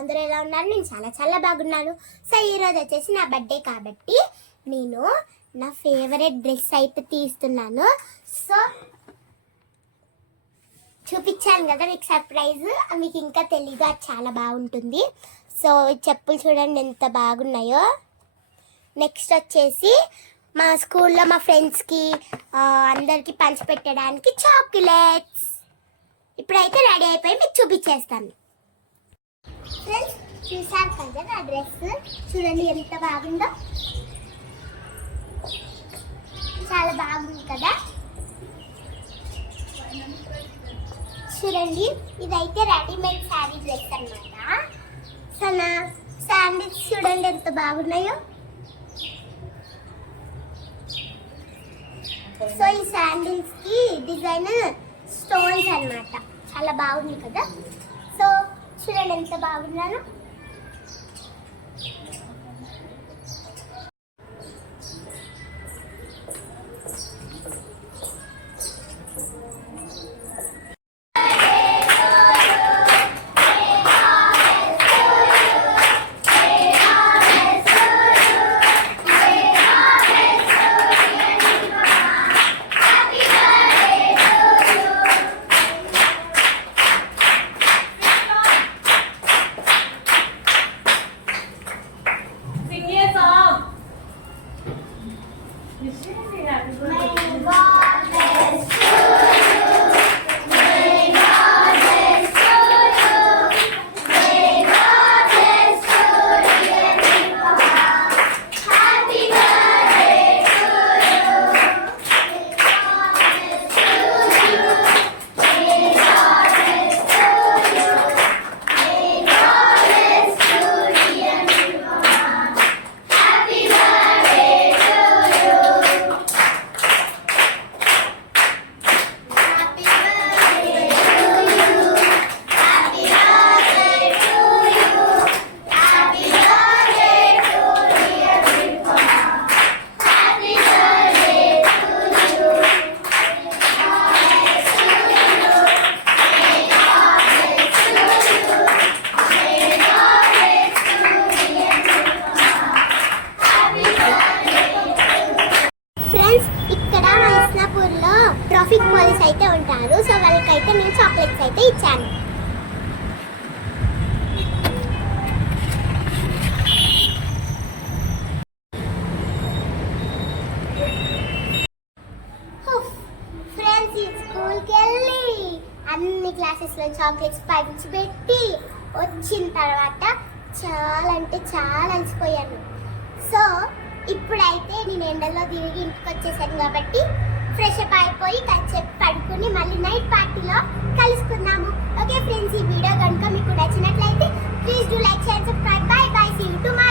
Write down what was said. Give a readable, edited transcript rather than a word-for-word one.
అందరూ ఎలా ఉన్నారు? నేను చాలా చాలా బాగున్నాను. సో ఈరోజు వచ్చేసి నా బర్త్డే కాబట్టి నేను నా ఫేవరెట్ డ్రెస్ అయితే తీస్తున్నాను. సో చూపించాను కదా మీకు సర్ప్రైజ్, మీకు ఇంకా తెలీదు, అది చాలా బాగుంటుంది. సో చెప్పులు చూడండి ఎంత బాగున్నాయో. నెక్స్ట్ వచ్చేసి మా స్కూల్లో మా ఫ్రెండ్స్కి అందరికీ పంచిపెట్టడానికి చాక్లెట్స్. ఇప్పుడైతే రెడీ అయిపోయి మీకు చూపించేస్తాను. ఫ్రెండ్స్ చూసారు కదా నా డ్రెస్, చూడండి ఎంత బాగుందో, చాలా బాగుంది కదా. చూడండి ఇదైతే రెడీమేడ్ శారీ డ్రెస్ అన్నమాట. సో నా శాండిల్స్ చూడండి ఎంత బాగున్నాయో. సో ఈ శాండిల్స్ కి డిజైన్ స్టోన్స్ అన్నమాట, చాలా బాగుంది కదా. సో చూడండి ఎంత బాగున్నాను. ట్రాఫిక్ పోలీస్ అయితే ఉంటారు. సో వాళ్ళకైతే నేను చాక్లెట్స్ అయితే ఇచ్చాను. ఫ్రెండ్స్ ఈ స్కూల్కి వెళ్ళి అన్ని క్లాసెస్లో చాక్లెట్స్ పంచిపెట్టి వచ్చిన తర్వాత చాలా అంటే చాలా అలసిపోయాను. సో ఇప్పుడైతే నేను ఎండలో తిరిగి ఇంటికి వచ్చేసాను కాబట్టి ఫ్రెష్ అప్ అయిపోయి కాసేపు పడుకుని మళ్ళీ నైట్ పార్టీలో కలుసుకుందాము. ఓకే ఫ్రెండ్స్, ఈ వీడియో కనుక మీకు నచ్చినట్లయితే please do like, share, subscribe. Bye bye, see you tomorrow.